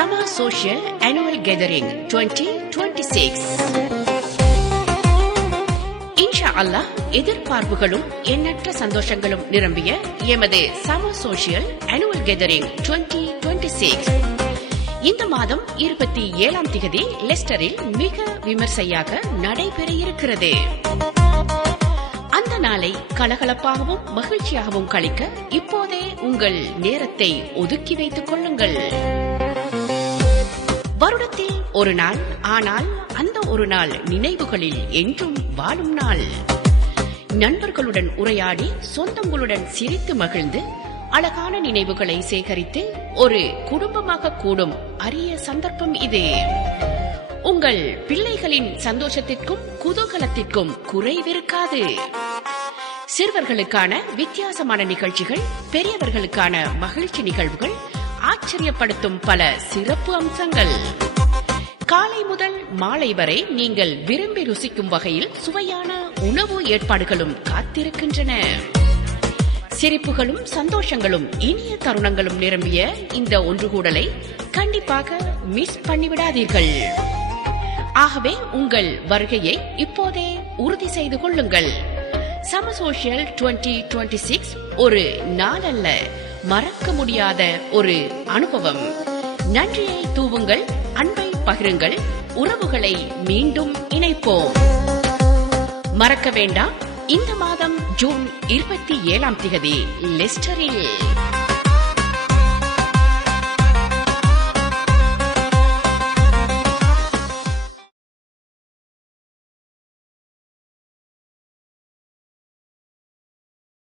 Summer Social Annual Gathering 2026. இன்ஷா அல்லாஹ் எதிர்பார்ப்புகளும் எண்ணற்ற சந்தோஷங்களும் நிரம்பிய எமது Summer Social Annual Gathering 2026 இந்த மாதம் 27ஆம் தேதி லெஸ்டரில் மிக விமர்சையாக நடைபெற இருக்கிறது. அந்த நாளை கலகலப்பாகவும் மகிழ்ச்சியாகவும் கழிக்க இப்போதே உங்கள் நேரத்தை ஒதுக்கி வைத்துக் கொள்ளுங்கள். வருடத்தில் ஒரு நாள், ஆனால் அந்த ஒரு நாள் நினைவுகளில் என்றும் வாழும் நாள். நண்பர்களுடன் உரையாடி சொந்தங்களுடன் சிரித்து மகிழ்ந்து அழகான நினைவுகளை சேகரித்து ஒரு குடும்பமாக கூடும் அரிய சந்தர்ப்பம் இது. உங்கள் பிள்ளைகளின் சந்தோஷத்திற்கும் குதூகலத்திற்கும் குறைவிருக்காது. சிறுவர்களுக்கான வித்தியாசமான நிகழ்ச்சிகள், பெரியவர்களுக்கான மகிழ்ச்சி நிகழ்வுகள், ஆச்சரியப்படுத்தும் பல சிறப்பு அம்சங்கள். காலை முதல் மாலை வரை நீங்கள் விரும்பி ருசிக்கும் வகையில் சுவையான உணவு ஏற்பாடுகளும் காத்திருக்கின்றன. சிரிப்புகளும் சந்தோஷங்களும் இனிய தருணங்களும் நிரம்பிய இந்த ஒன்றுகூடலை கண்டிப்பாக மிஸ் பண்ணிவிடாதீர்கள். ஆகவே உங்கள் வருகையை இப்போதே உறுதி செய்து கொள்ளுங்கள். Summer Social 2026 ஒரு நாளல்ல, மறக்க முடியாத ஒரு அனுபவம். நன்றியை தூவுங்கள், அன்பை பகிருங்கள், உறவுகளை மீண்டும் இணைப்போம். மறக்க வேண்டாம், இந்த மாதம் ஜூன் 27ஆம் தேதி லெஸ்டரில்